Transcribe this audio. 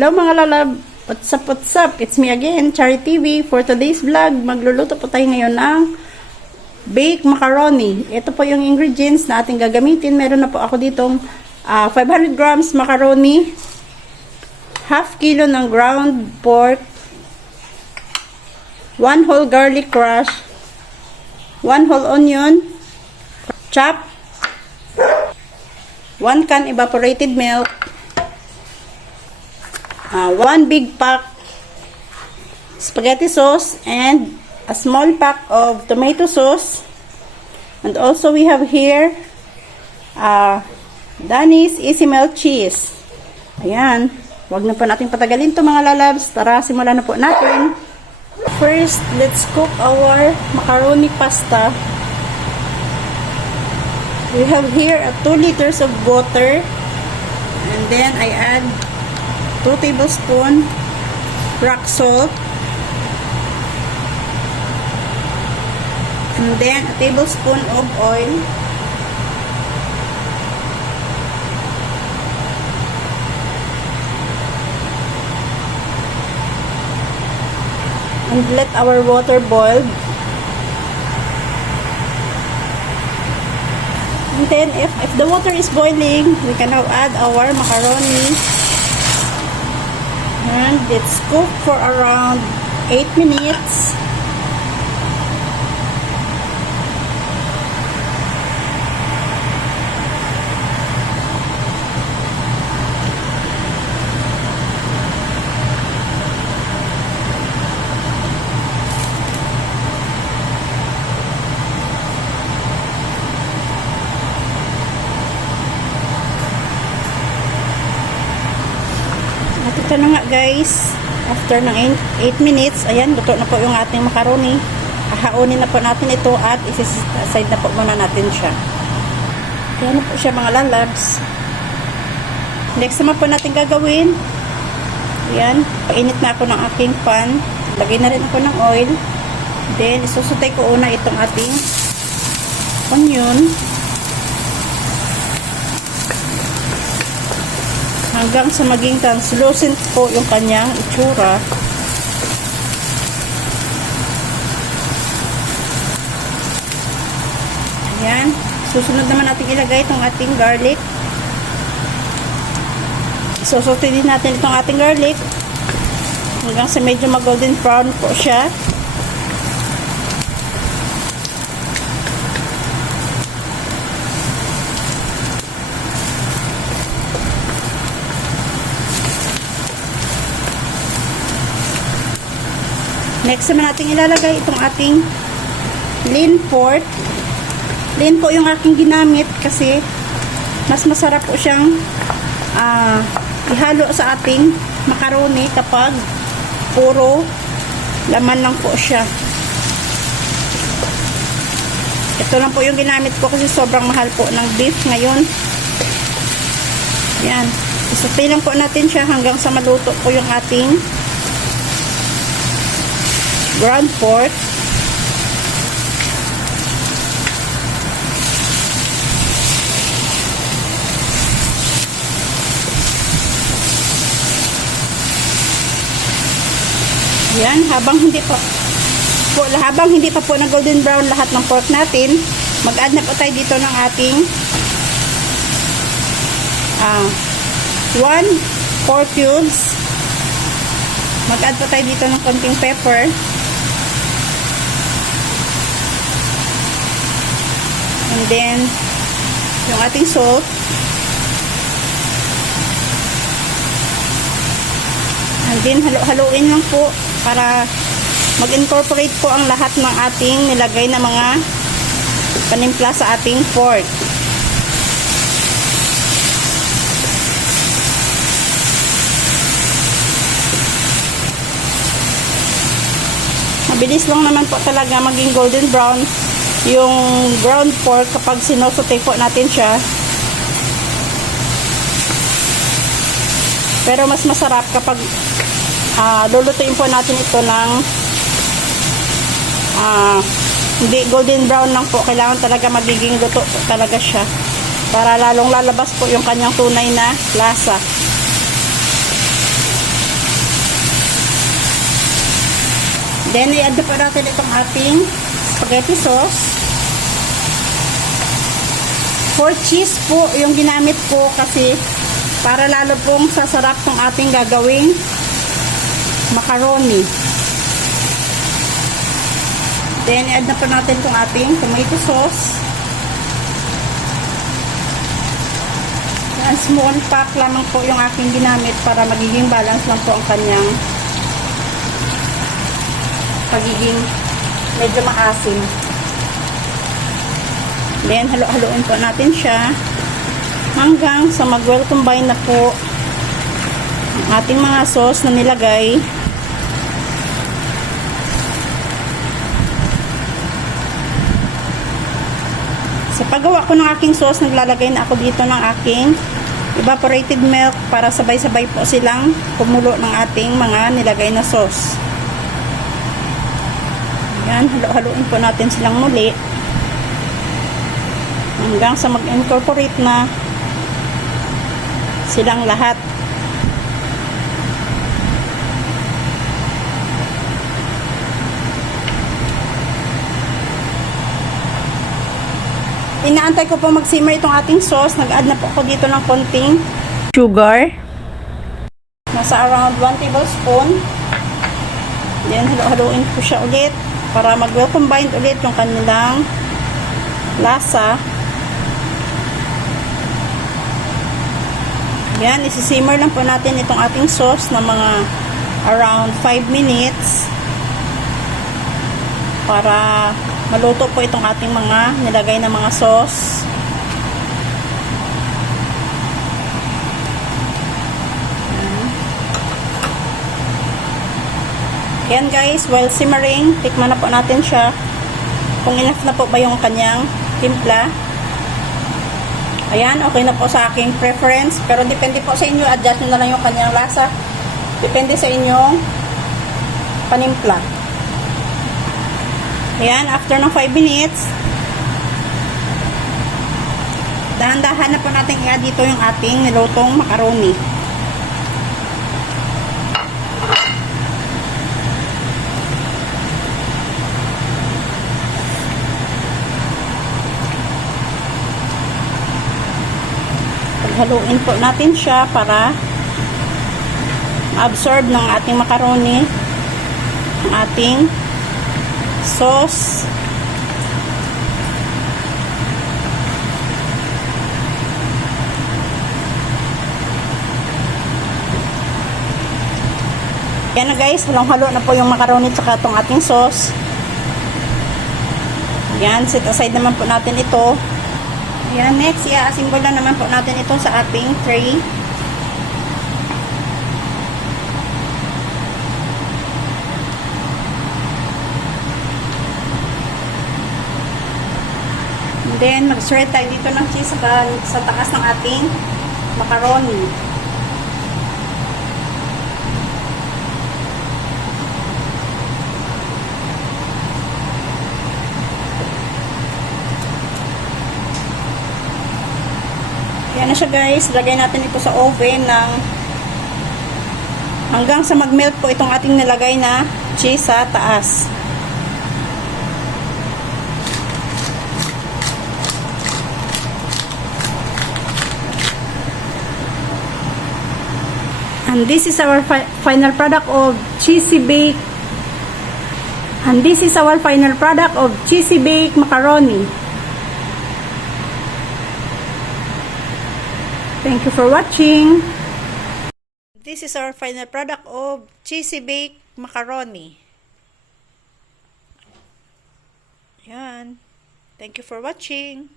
Hello mga lalab! What's up, what's up? It's me again, Chari TV. For today's vlog, magluluto po tayo ngayon ng baked macaroni. Ito po yung ingredients na ating gagamitin. Meron na po ako ditong 500 grams macaroni, half kilo ng ground pork, 1 whole garlic crush, 1 whole onion, chop, 1 can evaporated milk, 1 big pack spaghetti sauce, and a small pack of tomato sauce. And also we have here Danny's Easy Melt cheese. Ayan, wag na po natin patagalin to mga lalabs. Tara, simulan na po natin. First, let's cook our macaroni pasta. We have here 2 liters of water, and then I add 2 tablespoons rock salt, and then a tablespoon of oil, and let our water boil. And then if the water is boiling, we can now add our macaroni. And it's cooked for around 8 minutes. At ito na nga guys, after ng 8 minutes, ayan, luto na po yung ating macaroni. Ahaunin na po natin ito at isi-side na po muna natin siya. Ayan na po siya mga lalabs. Next naman po natin gagawin, ayan, painit na ako ng aking pan. Lagay na rin ako ng oil. Then, isusutay ko una itong ating onion. Hanggang sa maging translucent po yung kanyang itsura. Ayan. Susunod naman natin ilagay itong ating garlic. Susutin din natin itong ating garlic hanggang sa medyo mag-golden brown po siya. Next naman natin ilalagay itong ating lean pork. Lean po yung aking ginamit kasi mas masarap po siyang ihalo sa ating macaroni kapag puro laman lang po siya. Ito lang po yung ginamit ko kasi sobrang mahal po ng beef ngayon. Yan. Isutay lang po natin siya hanggang sa maluto po yung ating ground pork. Yan, habang hindi pa po na golden brown lahat ng pork natin, mag-add na po tayo dito ng ating 1 pork cubes. Mag-add po tayo dito ng konting pepper. And then, yung ating salt. And then, halo-haloin lang po para mag-incorporate po ang lahat ng ating nilagay na mga panimpla sa ating pork. Mabilis lang naman po talaga maging golden brown yung ground pork kapag sinusote po natin siya. Pero mas masarap kapag lulutuin po natin ito ng hindi golden brown lang po. Kailangan talaga magiging luto po talaga siya para lalong lalabas po yung kanyang tunay na lasa. Then, i-add na po natin itong ating spaghetti sauce. 4 cheese po yung ginamit ko kasi para lalo pong sasarap tong ating gagawing macaroni. Then, i-add na po natin itong ating tomato sauce. Yan, small pack lamang po yung aking ginamit para magiging balance lang po ang kanyang pagiging medyo maasim. Then, halo-haloin po natin siya hanggang sa mag-well combine na po ang ating mga sauce na nilagay. Sa paggawa ko ng aking sauce, naglalagay na ako dito ng aking evaporated milk para sabay-sabay po silang kumulo ng ating mga nilagay na sauce. Yan, halo-haloin po natin silang muli hanggang sa mag-incorporate na silang lahat. Inaantay ko po mag-simmer itong ating sauce. Nag-add na po ako dito ng konting sugar. Nasa around 1 tablespoon. Then, halo-haloin po siya ulit para mag-well combine ulit yung kanilang lasa. Yan, isi-simmer lang po natin itong ating sauce na mga around 5 minutes para maluto po itong ating mga nilagay na mga sauce. Yan guys, while simmering, tikman na po natin siya kung enough na po ba yung kanyang timpla. Ayan, okay na po sa aking preference, pero depende po sa inyo, adjust nyo na lang yung kanyang lasa, depende sa inyong panimpla. Ayan, after ng 5 minutes, dahan-dahan na po natin i-add dito yung ating nilutong macaroni. Paghaluin po natin siya para ma-absorb ng ating macaroni ang ating sauce. Yan na guys, halong-halo na po yung macaroni tsaka itong ating sauce. Yan, set aside naman po natin ito. Yan, next, i-assemble na naman po natin ito sa ating tray. Then, mag-shred tayo dito ng cheese sa taas ng ating macaroni. Yan na siya guys. Lagay natin ito sa oven ng hanggang sa mag-melt po itong ating nilagay na cheese sa taas. And this is our final product of cheesy bake. And this is our final product of cheesy bake macaroni. Thank you for watching. This is our final product of cheesy bake macaroni. Yan. Thank you for watching.